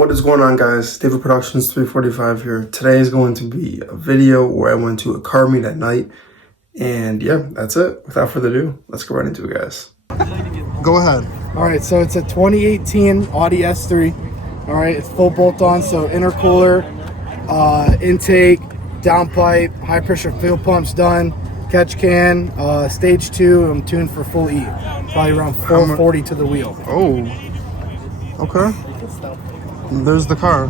What is going on, guys? David Productions 345 here. Today is going to be a video where I went to a car meet at night. And yeah, that's it. Without further ado, let's go right into it, guys. Go ahead. All right, so it's a 2018 Audi S3. All right, it's full bolt-on, so intercooler, intake, downpipe, high-pressure fuel pumps done, catch can, stage 2. I'm tuned for full E, probably around 440 to the wheel. Oh, okay. There's the car.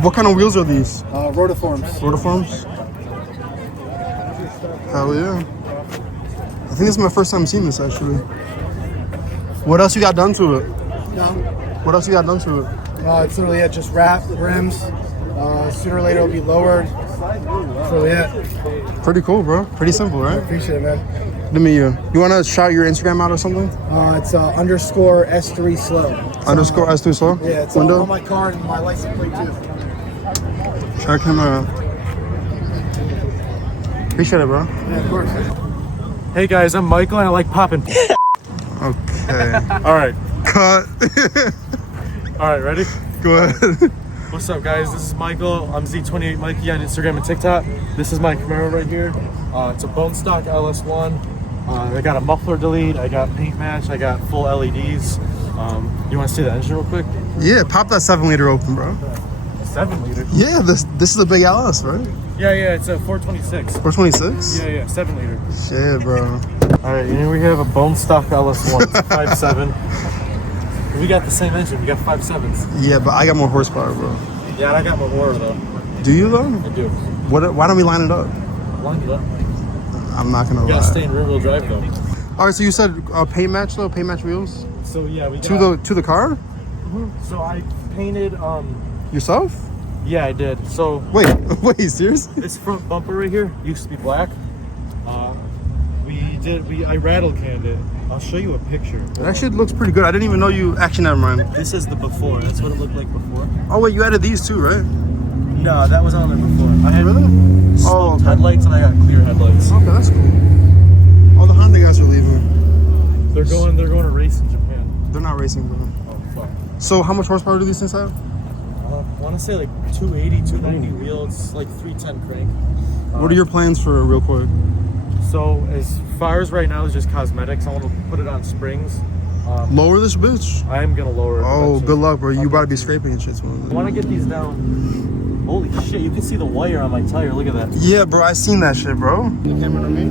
What kind of wheels are these? Rotiforms. Rotiforms? Hell yeah. I think this is my first time seeing this, actually. What else you got done to it? No. What else you got done to it? It's literally it, just wrapped the rims. Sooner or later it'll be lowered. So yeah. Pretty cool, bro. Pretty simple, right? I appreciate it, man. Let me you want to shout your Instagram out or something? It's underscore S3 slow. Underscore S3 slow? Yeah, it's on my car and my license plate too. Check him out. Appreciate it, bro. Yeah, of course. Hey guys, I'm Michael and I like popping. Okay. All right. Cut. All right, ready? Go ahead. What's up, guys? This is Michael. I'm Z28 Mikey on Instagram and TikTok. This is my Camaro right here. It's a bone stock LS1. I got a muffler delete. I got paint match. I got full LEDs. You want to see the engine real quick? Yeah, pop that 7-liter open, bro. 7 liter? Yeah, this is a big LS, right? Yeah, it's a 426. 426? Yeah, 7 liter. Shit, bro. All right, here we have a bone stock LS1. It's a 5.7. We got the same engine. We got 5.7s. Yeah, but I got more horsepower, bro. Yeah, and I got more though. Do you, though? I do. Why don't we line it up? Line it up. I'm not gonna lie. You gotta stay in rear-wheel drive though. All right, so you said paint match though, paint match wheels. So yeah, we got to the car. So I painted. Yourself? Yeah, I did. So wait, serious? This front bumper right here used to be black. I rattle canned it. I'll show you a picture. That shit looks pretty good. I didn't even know you. Actually, never mind. This is the before. That's what it looked like before. Oh wait, you added these too, right? No, that was on there before. I had smoked headlights and I got clear headlights. Okay, that's cool. All the Honda guys are leaving. They're going to race in Japan. They're not racing, bro. Oh fuck. So how much horsepower do these things have? I want to say like 280, 290 wheels, like 310 crank. What are your plans for it, real quick? So as far as right now, it's just cosmetics. I want to put it on springs. Lower this bitch. I am gonna lower it. Oh, eventually. good luck, bro. You about to be scraping and shit. I want to get these down. Holy shit! You can see the wire on my tire. Look at that. Yeah, bro. I seen that shit, bro. You came on me.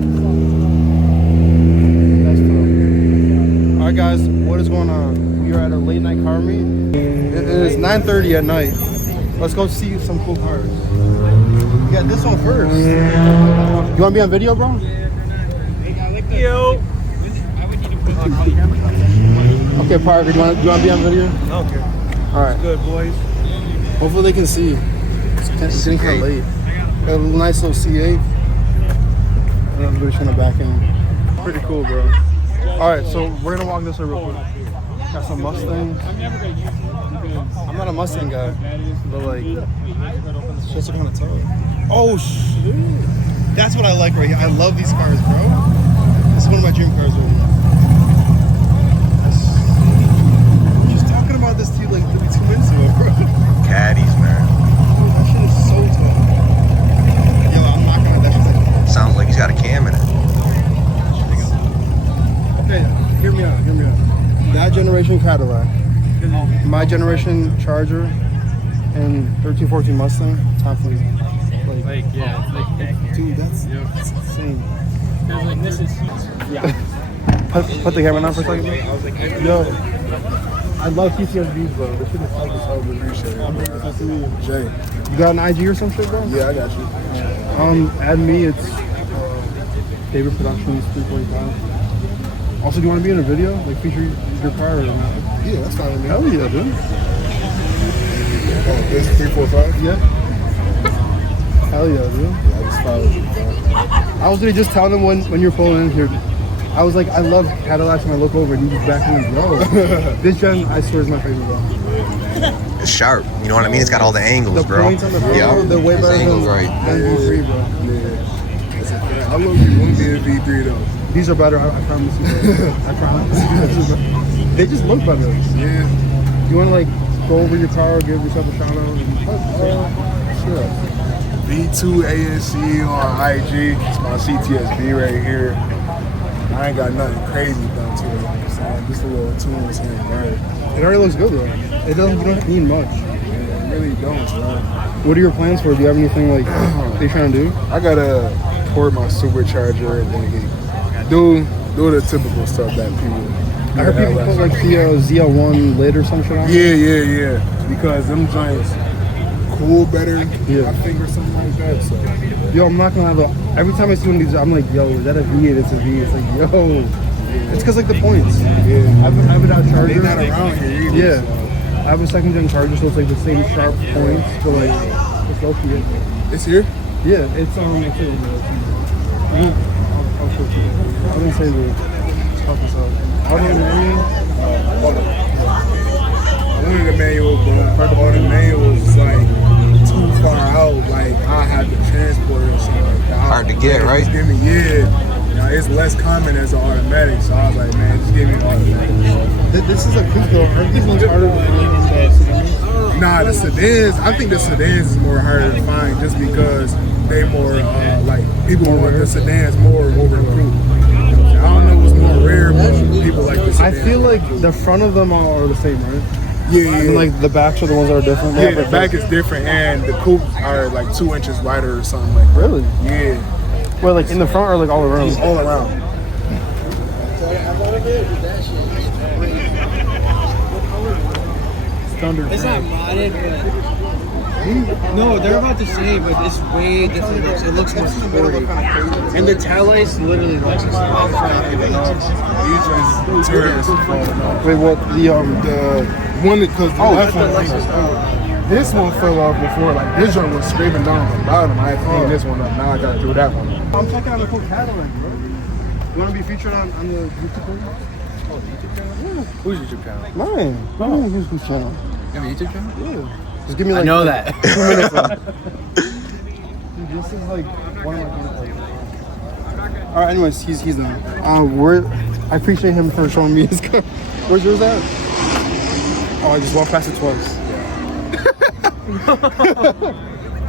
All right, guys. What is going on? We are at a late night car meet. It is 9:30 at night. Let's go see some cool cars. Yeah, this one first. You want to be on video, bro? Yo. Okay, Parker, do you want to be on video? Okay. All right. Good, boys. Hopefully they can see. It's getting kind of late. Got a nice little C8. I'm just gonna back in. Pretty cool, bro. All right, so we're gonna walk this way real quick. Got some Mustangs. I'm not a Mustang guy, but like, it's just kind of tough. Oh shit! That's what I like right here. I love these cars, bro. This is one of my dream cars right here. Just talking about this to you like maybe 2 minutes ago, bro. Caddies, man. That shit is so tough. Yo, I'm not gonna. That shit's Sounds like he's got a cam in it. okay, hear me out. That generation Cadillac, my generation Charger, and 1314 Mustang. Time for me. Dude, that's insane. Put the camera on for a second, bro. Yo, I love Ctsvs, bro. This shit is so good. Appreciate it. Nice to meet you. Jay. You got an IG or some shit, bro? Yeah, I got you. Add me. It's David Productions 345. Also, do you want to be in a video? Like, feature your car or not? Yeah, that's fine with me. Hell yeah, dude. Oh, this 345? Yeah. Hell yeah, dude. Yeah, I just followed you, bro. I was gonna just tell them when you're pulling in here. I was like, I love Cadillacs, and I look over and you just back me, bro. This gen, I swear, is my favorite, bro. It's sharp. You know what I mean? It's got all the angles, The bro. points on the front, Yeah. they're way better than angles right. V3, bro. Yeah. That's a fact. I love you. Want to be in V3 though. These are better, I promise you. I promise. They just look better. Yeah. You want to like go over your car, give yourself a shout out. And, sure. V2 ANC on IG. It's my CTS-V right here. I ain't got nothing crazy done to it. Like I'm saying, just a little tunes here and there. It already looks good though. It doesn't. You don't need much. Yeah, it really don't, bro. What are your plans for it? Do you have anything like you trying to do? I gotta port my supercharger and then do the typical stuff that people. I heard people put like the ZL1 lid or some shit on it. Yeah. Because them joints cool better. Yeah. I think or something like that. So Yo, I'm not gonna lie though. Every time I see one of these, I'm like, yo, is that a V? It's a V. It's like, yo. It's because like the points. yeah, I have a Dodge Charger. they not around here either. Yeah. So. I have a second gen Charger, so it's like the same sharp points, but like it's low-key. It's here? Yeah, it's I'll show you. I didn't say the help us out. How do you name? Hold on. I wanted the manual, but all the manuals is like too far out. Like I have to transport it or something like that. Hard to get, right? Just give me, it's less common as an automatic, so I was like, man, just give me an automatic. This is a coupe though. Aren't these ones harder to find? Nah, the sedans, I think the sedans is more harder to find just because they more, like, people want the sedans more overproof. I don't know what's more rare, but people like the I sedans. feel like the front of them all are the same, right? Yeah. And like the backs are the ones that are different. Yeah, the back is different, and the coupes are like 2 inches wider or something like that. Really? Yeah. Well, like in the front or like all around? All around. Thunder. It's not modded, but no, they're about the same, but it's way different. It looks more sporty, and the tail lights literally looks the Wait, what? The one that, because this one fell off before, like this one was scraping down from the bottom. I had to clean this one up. Now I gotta do that one. I'm checking out the cool Cadillac, bro. You want to be featured on the YouTube channel? Oh, the YouTube channel? Yeah. Whose YouTube channel? Mine. Mine YouTube channel. You have a YouTube channel? Yeah. Just give me like I know that. 2 minutes. Dude, this is like one of my favorite. All right. Anyways, he's done. I appreciate him for showing me his car. Where's yours at? Oh, I just walked past it twice.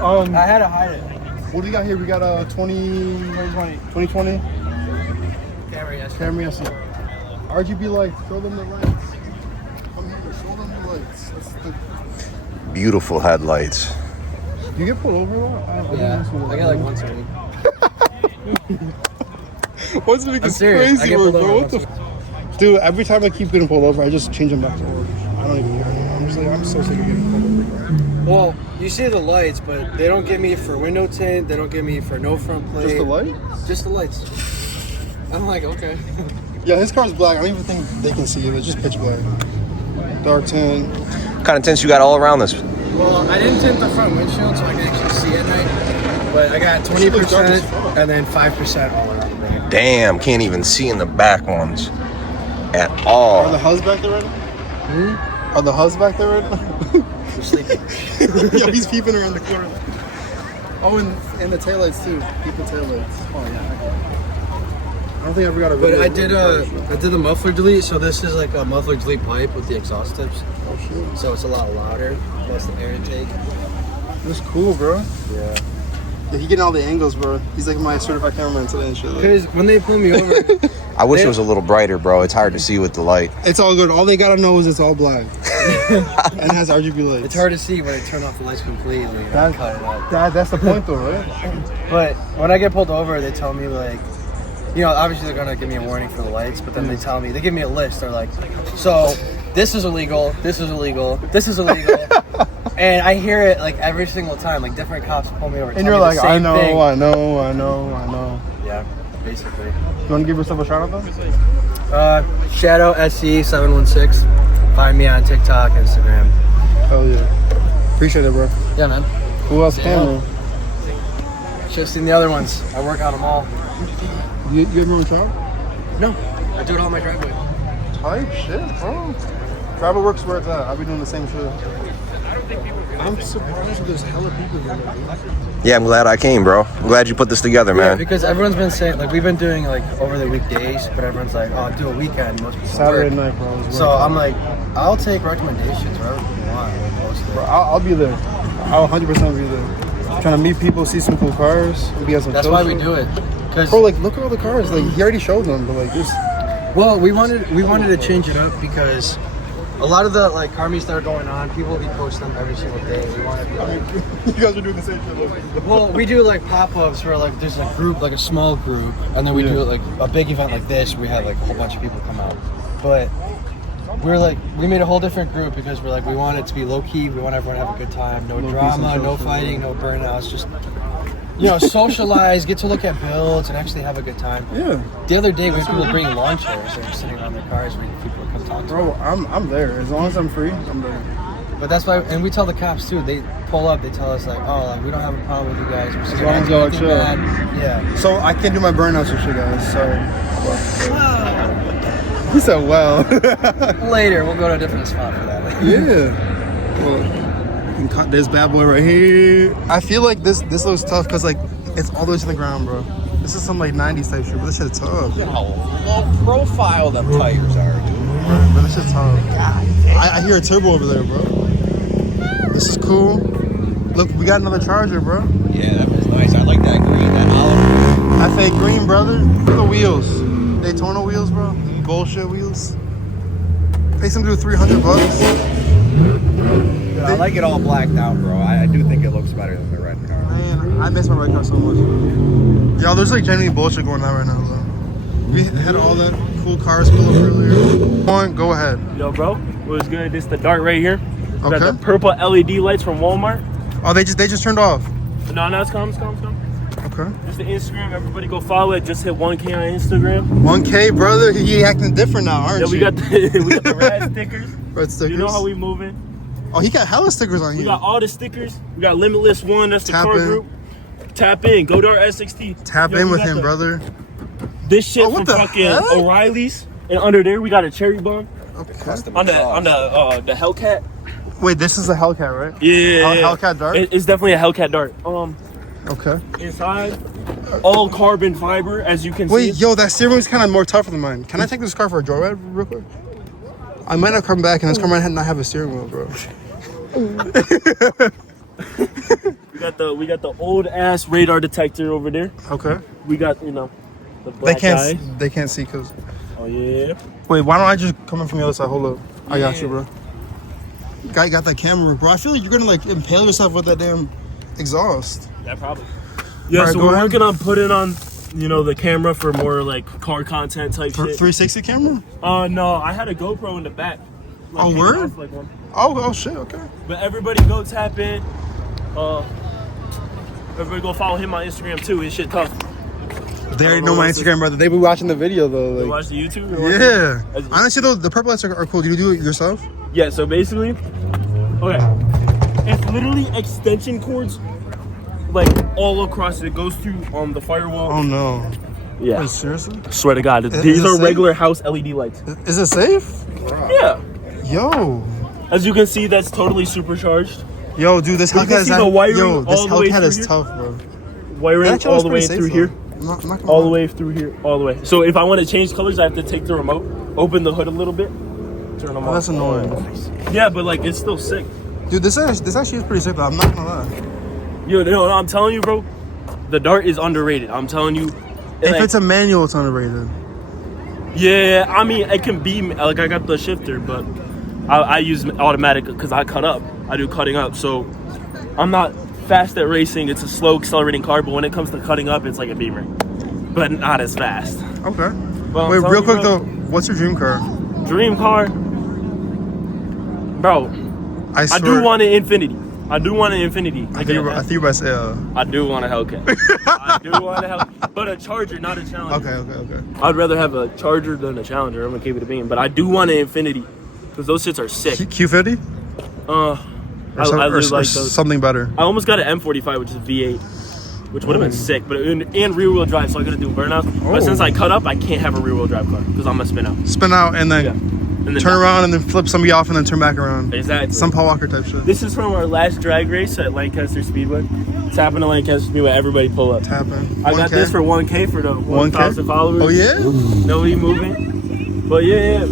I had to hide it. What do we got here? We got a 2020 Camry SE. RGB lights. Show them the lights. Come here. Show them the lights. That's the... Beautiful headlights. You get pulled over a lot? Yeah, I get like once a week. Once a week I'm is serious. I crazy, get bro. pulled over What the Dude, every time I keep getting pulled over, I just change them back to orange. I don't even care anymore. I'm just like, I'm so sick of getting pulled over. Well, you see the lights, but they don't get me for window tint. They don't get me for no front plate. Just the light? Just the lights. I'm like, okay. Yeah, his car's black. I don't even think they can see it. It's just pitch black. Dark tint. What kind of tints you got all around this? Well, I didn't tint the front windshield so I can actually see at night. But I got 20% and then 5% all around the back. Damn, can't even see in the back ones at Are the all. hubs back there right now? Are the hubs back there right now? You're sleeping. Yo, he's peeping around the corner. Oh, and the taillights too. Keep the taillights. Oh yeah. I don't think I ever got a video. But I did the muffler delete, so this is like a muffler delete pipe with the exhaust tips. Oh shit. So it's a lot louder, plus the air intake. That's cool, bro. Yeah. Yeah, he getting all the angles, bro. He's like my certified cameraman today and shit. Like. Because when they pull me over, I wish it was a little brighter, bro. It's hard to see with the light. It's all good. All they gotta know is it's all black. And it has RGB lights. it's hard to see when I turn off the lights completely. And I cut it up. That's the point though, right? But when I get pulled over, they tell me like, you know, obviously they're gonna give me a warning for the lights, but then they give me a list. They're like, so this is illegal, this is illegal, this is illegal. And I hear it like every single time, like different cops pull me over. And you're like, I know. Yeah, basically. You want to give yourself a shout out though? Shadow SC716. Find me on TikTok, Instagram. Hell yeah. Appreciate it, bro. Yeah, man. Who else can, man? Just seen the other ones. I work on them all. You have your own shop? No, I do it all in my driveway. Type shit, bro. Travel works where it's at. I'll be doing the same shit. I'm surprised there's hella people here, man. Yeah, I'm glad I came, bro. I'm glad you put this together, Yeah, man. because everyone's been saying, like, we've been doing, like, over the weekdays, but everyone's like, oh, do a weekend. Most people Saturday work. night, bro. So I'm like, I'll take recommendations, bro. You know? want. We'll post it. Bro, I'll be there. I'll 100% be there. Trying to meet people, see some cool cars. Maybe have some That's why we do it. Bro, like, look at all the cars. Like, he already showed them, but like, this. Well, we wanted to change it up because a lot of the like car meets that are going on, people will be posting them every single day. We wanted to, You guys are doing the same shit. well, we do like pop-ups where like there's a group, like a small group, and then we do like a big event like this. We had like a whole bunch of people come out, but we're like we made a whole different group because we're like we want it to be low key. We want everyone to have a good time, no drama, no fighting, no burnouts, just. Socialize, get to look at builds, and actually have a good time. Yeah. The other day, we had people bring lawn chairs and sitting around their cars waiting for people to come talk to them. Bro, I'm there. As long as I'm free, I'm there. But that's why, and we tell the cops too. They pull up, they tell us like, "Oh, like we don't have a problem with you guys. We're As long as y'all chill." Yeah. So I can't do my burnouts with you guys. So. He said, "Well." Later, we'll go to a different spot for that. Yeah. Well. And cut this bad boy right here. I feel like this looks tough because like it's all the way to the ground, bro. This is some like 90s type shit, but this shit's tough. Look at how low profile them tires are, dude. But this shit's tough. I hear a turbo over there, bro. This is cool. Look, we got another Charger, bro. Yeah, that was nice. I like that green, that olive. I think green, brother. Look at the wheels. Daytona wheels, bro. Bullshit wheels. Pay some dude $300. I like it all blacked out, bro. I do think it looks better than the red car. Man, I miss my red car so much. Yo, there's like genuinely bullshit going on right now, though. We had all that cool cars pull up earlier. Go ahead. Yo, bro, what's good? This is the Dart right here. We Okay. got the purple LED lights from Walmart. Oh, they just turned off. No, it's calm. Okay. Just the Instagram. Everybody go follow it. Just hit 1K on Instagram. 1K, brother. He acting different now, aren't Yeah, you? we got the red stickers. Red stickers. You know how we moving. Oh, he got hella stickers on We here. got all the stickers. We got Limitless One. That's the Tap car in. group. Tap in. Go to our SXT. Tap Yo, in we with got him, brother. This shit Oh, what from the fucking heck? O'Reilly's. And under there, we got a cherry bomb. Okay. On the Hellcat. Wait, this is a Hellcat, right? Yeah. Hellcat Dart? It's definitely a Hellcat Dart. Okay. Inside, all carbon fiber, as you can see. Wait, yo, that steering wheel's kind of more tougher than mine. Can I take this car for a joyride real quick? I might not come back, and this car might not have a steering wheel, bro. We got the old ass radar detector over there. Okay. We got the They black guy. can't see because. Oh yeah. Wait, why don't I just come in from the other side? Hold up. I got you, bro. Guy got that camera, bro. I feel like you're gonna like impale yourself with that damn exhaust. Yeah, probably. Yeah, All right, so go we're ahead. working on putting on, the camera for more like car content type shit. 360 camera? No, I had a GoPro in the back. Like, Oh, hanging word? off like one. Oh shit. Okay. But everybody go tap in. Everybody go follow him on Instagram too. His shit tough. They already know my Instagram, brother. They be watching the video though. You Like, watch the YouTube? yeah. Honestly though, the purple lights are cool. Do you do it yourself? Yeah, so basically, okay, it's literally extension cords, like all across it. It goes through the firewall. Oh no. Yeah. Wait, seriously? Swear to God, Is these it are safe? regular house LED lights. Is it safe? Yeah. Yo. As you can see, that's totally supercharged. Yo, dude, this You can Hellcat see the wiring this all the way Hellcat through is here. tough, bro. Wiring That all was the way pretty safe, through though. here. I'm not gonna All the lie. way through here. All the way. So if I want to change colors, I have to take the remote, open the hood a little bit, turn them Oh, off. that's annoying. Yeah, but like it's still sick. Dude, this actually is pretty sick, though. I'm not gonna lie. Yo, no, I'm telling you, bro. The Dart is underrated. I'm telling you. If like, it's a manual, it's underrated. Yeah, I mean, it can be like I got the shifter, but I use automatic because I cut up. I do cutting up, so I'm not fast at racing. It's a slow accelerating car, but when it comes to cutting up, it's like a Beamer, but not as fast. Okay. Well, Wait, I'm real telling quick you, though, what's your dream car? Dream car, bro. I I do want an Infinity. I do want an Infinity. I think you were about to say. I do want a Hellcat. I do want a Hellcat, but a Charger, not a Challenger. Okay. I'd rather have a Charger than a Challenger. I'm gonna keep it a beam, but I do want an Infinity because those shits are sick. Q50? I really like those. Something better. I almost got an M45, which is V8, which would have been sick, but and rear wheel drive, so I gotta do burnouts. But since I cut up, I can't have a rear wheel drive car because I'm gonna spin out. Spin out and then And then turn around and then flip somebody off and then turn back around. Exactly. Some Paul Walker type shit. This is from our last drag race at Lancaster Speedway. It's happened to Lancaster Speedway. Everybody pull up. Tapping. I got this for 1K for the 1,000 followers. Oh yeah? Nobody moving. But yeah.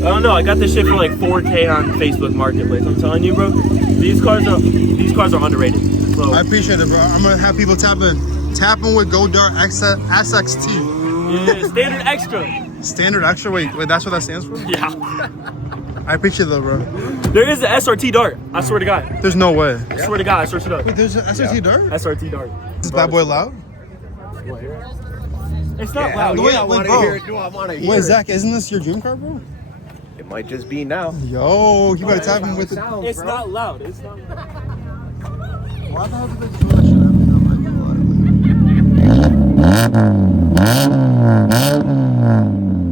don't know. I got this shit for like 4K on Facebook Marketplace. I'm telling you, bro. These cars are underrated. So, I appreciate it, bro. I'm gonna have people tap in with GoDart SXT. yeah, standard extra. Standard extra. Wait, that's what that stands for? Yeah. I appreciate that, bro. There is an SRT Dart. I swear to God. There's no way. I swear to God. I searched it up. Wait, there's an SRT Dart? SRT Dart. Is this bad boy loud? It's not loud. Wait, I want to bro. hear it. No, I want to hear Wait, it. Zach, isn't this your dream car, bro? It might just be now. Yo, you better tap him with it. It's not loud. It's not loud. Why the hell did they do that shit?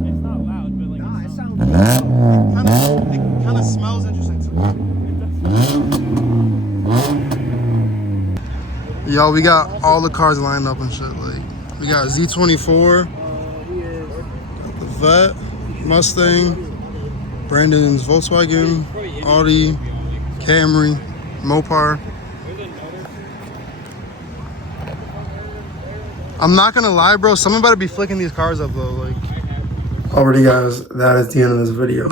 It's not loud, but like it sounds. It kind of smells interesting too. Yo, we got all the cars lined up and shit. Like, we got Z24, the Vet, Mustang, Brandon's Volkswagen, Audi, Camry, Mopar. I'm not gonna lie, bro. Someone better be flicking these cars up though. Like, alrighty, guys, that is the end of this video.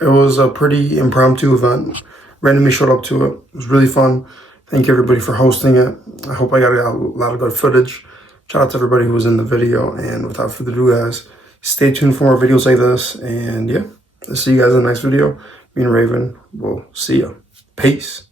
It was a pretty impromptu event. Randomly showed up to it. It was really fun. Thank you everybody for hosting it. I hope I got a lot of good footage. Shout out to everybody who was in the video. And without further ado, guys, stay tuned for more videos like this. And yeah, I'll see you guys in the next video. Me and Raven will see ya. Peace.